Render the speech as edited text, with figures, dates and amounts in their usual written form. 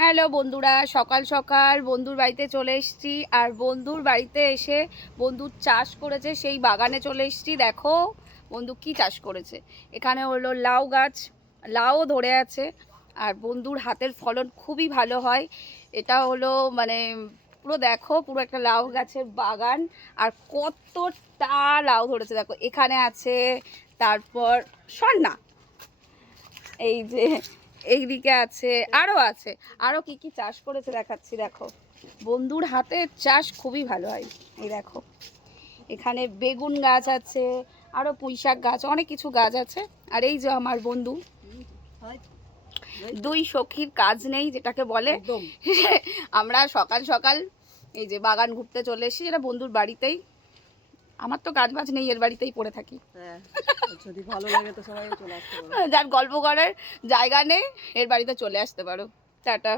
Hello বন্ধুরা, সকাল সকাল বন্ধুর বাড়িতে চলে এসেছি। আর বন্ধুর বাড়িতে এসে বন্ধু চাষ করেছে, সেই বাগানে চলে এসেছি। দেখো বন্ধু কি চাষ করেছে। এখানে হলো লাউ গাছ, লাউও ধরে আছে। আর বন্ধুর হাতের ফলন খুবই ভালো হয়। এটা হলো মানে পুরো দেখো, পুরো একটা লাউ গাছের বাগান। আর কতটা লাউ ধরেছে দেখো, এখানে আছে। তারপর স্বর্ণা, এই যে এইদিকে আছে, আরো আছে। আরো কি কি চাষ করেছে দেখাচ্ছি। দেখো বন্ধুর হাতের চাষ খুবই ভালো হয়। এই দেখো এখানে বেগুন গাছ আছে, আরো পুঁইশাক গাছ, অনেক কিছু গাছ আছে। আর এই যে আমার বন্ধু, দুই সখীর কাজ নেই যেটাকে বলে। আমরা সকাল সকাল এই যে বাগান ঘুরতে চলে এসেছি, যেটা বন্ধুর বাড়িতেই। আমার তো কাজ বাজ নেই, এর বাড়িতেই পড়ে থাকি। যদি ভালো লাগে তো সবাই চলে আসতে পারো। যার গল্প করার জায়গা নেই, এর বাড়িতে চলে আসতে পারো। টাটা।